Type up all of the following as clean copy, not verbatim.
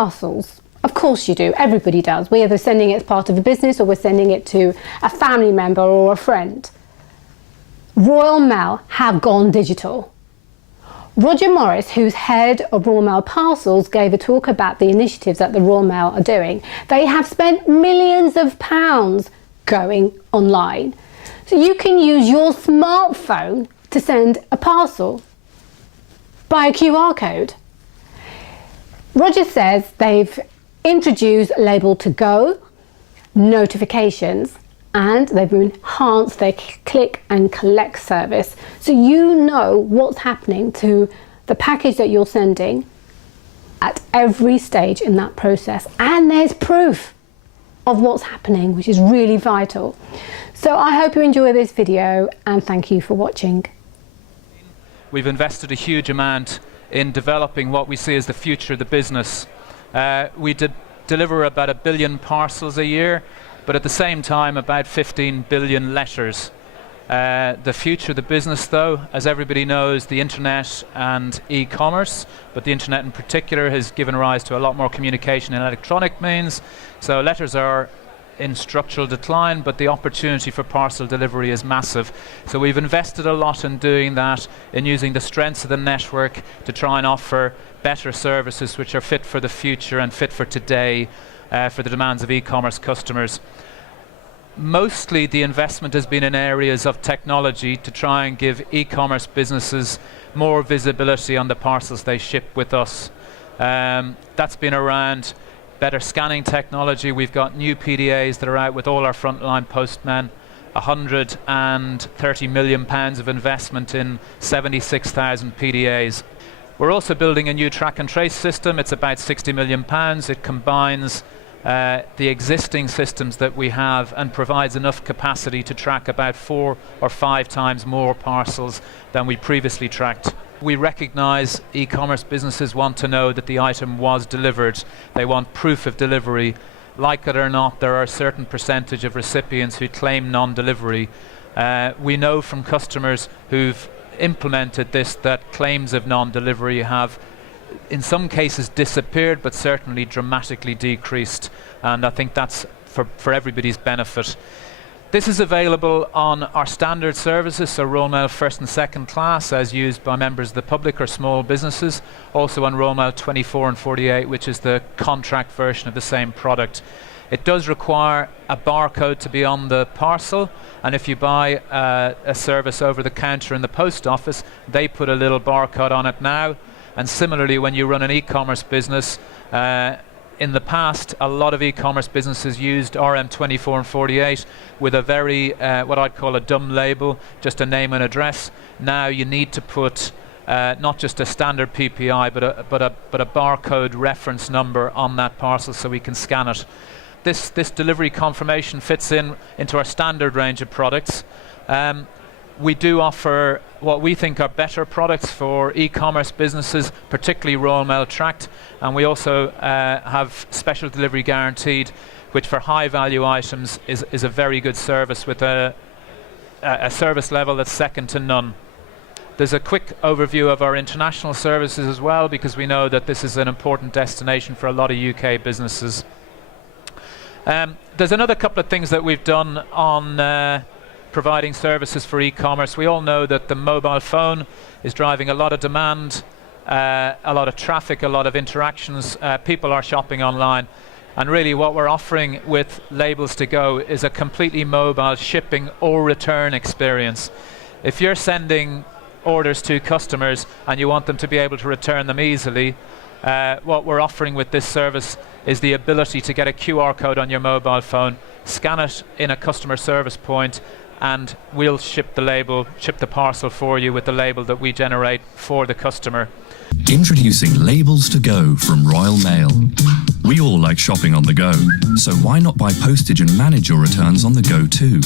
parcels. Of course you do, everybody does. We're either sending it as part of a business or we're sending it to a family member or a friend. Royal Mail have gone digital. Roger Morris, who's head of Royal Mail Parcels, gave a talk about the initiatives that the Royal Mail are doing. They have spent millions of pounds going online. So you can use your smartphone to send a parcel by a QR code. Roger says they've introduced label to go, notifications, and they've enhanced their click and collect service. So you know what's happening to the package that you're sending at every stage in that process. And there's proof of what's happening, which is really vital. So I hope you enjoy this video and thank you for watching. We've invested a huge amount in developing what we see as the future of the business. We deliver about 1 billion parcels a year, but at the same time about 15 billion letters. The future of the business though, as everybody knows, the internet and e-commerce, but the internet in particular has given rise to a lot more communication in electronic means. So letters are in structural decline, but the opportunity for parcel delivery is massive. So we've invested a lot in doing that, in using the strengths of the network to try and offer better services which are fit for the future and fit for today, for the demands of e-commerce customers. Mostly the investment has been in areas of technology to try and give e-commerce businesses more visibility on the parcels they ship with us. That's been around better scanning technology. We've got new PDAs that are out with all our frontline postmen. £130 million of investment in 76,000 PDAs. We're also building a new track and trace system. It's about £60 million. It combines the existing systems that we have and provides enough capacity to track about 4 or 5 times more parcels than we previously tracked. We recognize e-commerce businesses want to know that the item was delivered. They want proof of delivery. Like it or not, there are a certain percentage of recipients who claim non-delivery. We know from customers who've implemented this that claims of non-delivery have in some cases disappeared, but certainly dramatically decreased, and I think that's for everybody's benefit. This is available on our standard services, so Royal Mail First and Second Class, as used by members of the public or small businesses. Also on Royal Mail 24 and 48, which is the contract version of the same product. It does require a barcode to be on the parcel, and if you buy a service over the counter in the post office, they put a little barcode on it now. And similarly, when you run an e-commerce business, in the past, a lot of e-commerce businesses used RM24 and 48 with a very, what I'd call a dumb label, just a name and address. Now you need to put not just a standard PPI, but a barcode reference number on that parcel so we can scan it. This delivery confirmation fits into our standard range of products. We do offer what we think are better products for e-commerce businesses, particularly Royal Mail Tracked, and we also have special delivery guaranteed, which for high value items is a very good service with a service level that's second to none. There's a quick overview of our international services as well, because we know that this is an important destination for a lot of UK businesses. There's another couple of things that we've done on providing services for e-commerce. We all know that the mobile phone is driving a lot of demand, a lot of traffic, a lot of interactions. People are shopping online, and really what we're offering with Labels to Go is a completely mobile shipping or return experience. If you're sending orders to customers and you want them to be able to return them easily, what we're offering with this service is the ability to get a QR code on your mobile phone, scan it in a customer service point, and we'll ship the parcel for you with the label that we generate for the customer. Introducing Labels to Go from Royal Mail. We all like shopping on the go, so why not buy postage and manage your returns on the go too?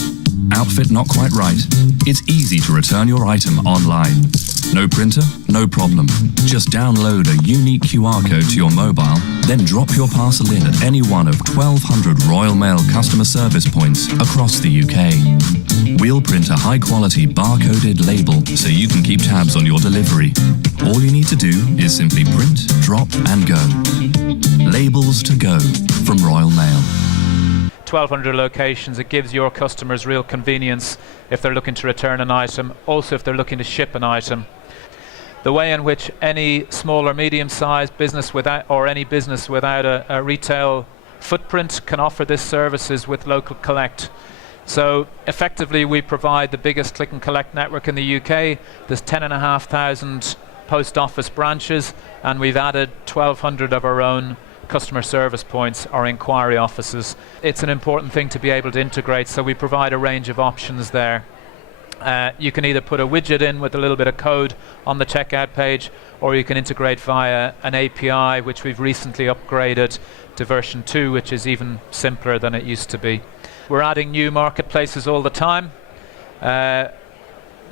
Outfit not quite right? It's easy to return your item online. No printer? No problem. Just download a unique QR code to your mobile, then drop your parcel in at any one of 1,200 Royal Mail customer service points across the UK. We'll print a high-quality barcoded label so you can keep tabs on your delivery. All you need to do is simply print, drop and go. Labels to go from Royal Mail. 1,200 locations. It gives your customers real convenience if they're looking to return an item, also if they're looking to ship an item. The way in which any small or medium-sized business without, or any business without a retail footprint can offer this service is with Local Collect. So effectively we provide the biggest click and collect network in the UK. There's 10,500 post office branches, and we've added 1,200 of our own customer service points or inquiry offices. It's an important thing to be able to integrate, so we provide a range of options there. You can either put a widget in with a little bit of code on the checkout page, or you can integrate via an API, which we've recently upgraded to version 2, which is even simpler than it used to be. We're adding new marketplaces all the time.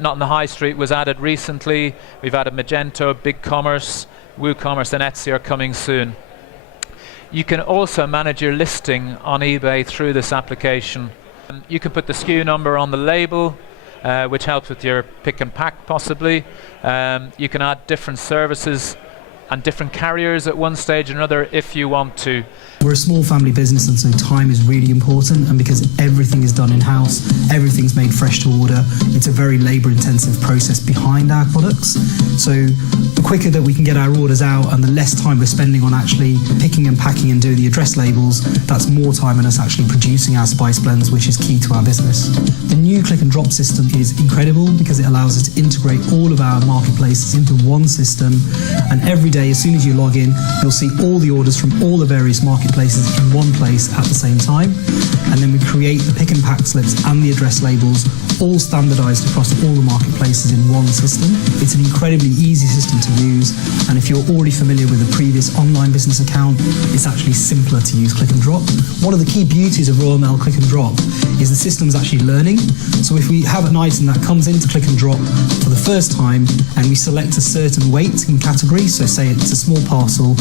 Not in the High Street was added recently. We've added Magento, BigCommerce, WooCommerce and Etsy are coming soon. You can also manage your listing on eBay through this application. You can put the SKU number on the label, which helps with your pick and pack possibly. You can add different services and different carriers at one stage or another if you want to. We're a small family business, and so time is really important, and because everything is done in-house, everything's made fresh to order, it's a very labour-intensive process behind our products. So the quicker that we can get our orders out and the less time we're spending on actually picking and packing and doing the address labels, that's more time in us actually producing our spice blends, which is key to our business. The new click and drop system is incredible because it allows us to integrate all of our marketplaces into one system, and every day as soon as you log in, you'll see all the orders from all the various marketplaces in one place at the same time, and then we create the pick and pack slips and the address labels all standardized across all the marketplaces in one system. It's an incredibly easy system to use, and if you're already familiar with a previous online business account, it's actually simpler to use click and drop. One of the key beauties of Royal Mail Click and Drop is the system's actually learning. So if we have an item that comes into click and drop for the first time and we select a certain weight and category, so say it's a small parcel,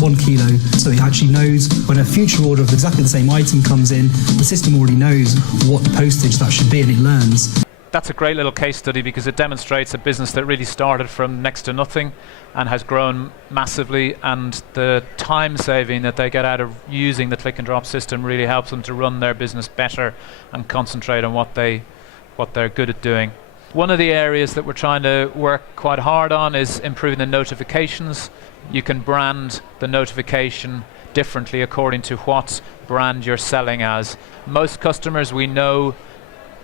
1 kilo, so it actually knows when a future order of exactly the same item comes in, the system already knows what postage that should be, and it learns. That's a great little case study because it demonstrates a business that really started from next to nothing and has grown massively, and the time saving that they get out of using the click and drop system really helps them to run their business better and concentrate on what they're good at doing. One of the areas that we're trying to work quite hard on is improving the notifications. You can brand the notification differently according to what brand you're selling as. Most customers we know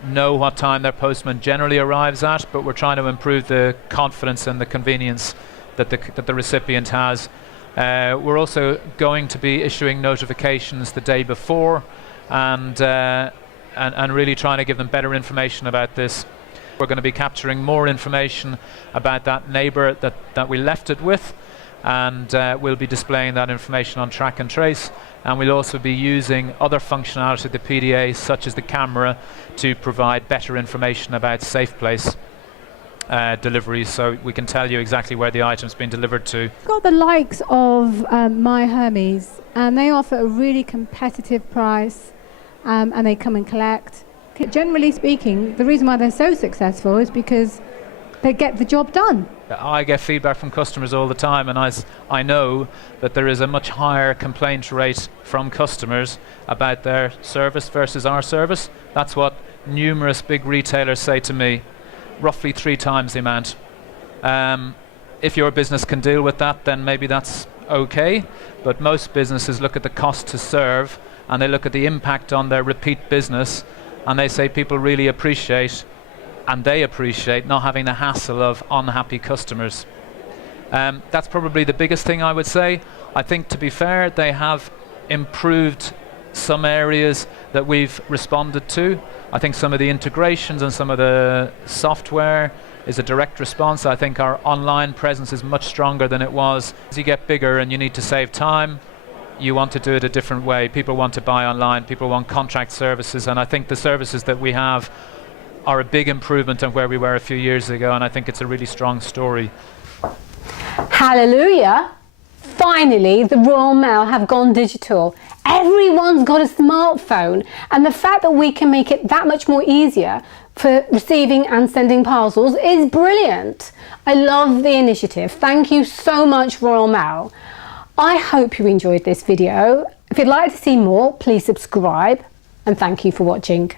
what time their postman generally arrives at, but we're trying to improve the confidence and the convenience that the recipient has. We're also going to be issuing notifications the day before and really trying to give them better information about this. We're going to be capturing more information about that neighbour that we left it with, and we'll be displaying that information on track and trace, and we'll also be using other functionality of the PDA such as the camera to provide better information about safe place deliveries, so we can tell you exactly where the item's been delivered to. We've got the likes of My Hermes, and they offer a really competitive price, and they come and collect. Generally speaking, the reason why they're so successful is because they get the job done. I get feedback from customers all the time, and I know that there is a much higher complaint rate from customers about their service versus our service. That's what numerous big retailers say to me, roughly 3 times the amount. If your business can deal with that, then maybe that's okay, but most businesses look at the cost to serve and they look at the impact on their repeat business, and they say people really appreciate, and they appreciate not having the hassle of unhappy customers. That's probably the biggest thing I would say. I think, to be fair, they have improved some areas that we've responded to. I think some of the integrations and some of the software is a direct response. I think our online presence is much stronger than it was. As you get bigger and you need to save time, you want to do it a different way. People want to buy online, people want contract services, and I think the services that we have are a big improvement on where we were a few years ago, and I think it's a really strong story. Hallelujah! Finally, the Royal Mail have gone digital. Everyone's got a smartphone, and the fact that we can make it that much more easier for receiving and sending parcels is brilliant. I love the initiative. Thank you so much, Royal Mail. I hope you enjoyed this video. If you'd like to see more, please subscribe, and thank you for watching.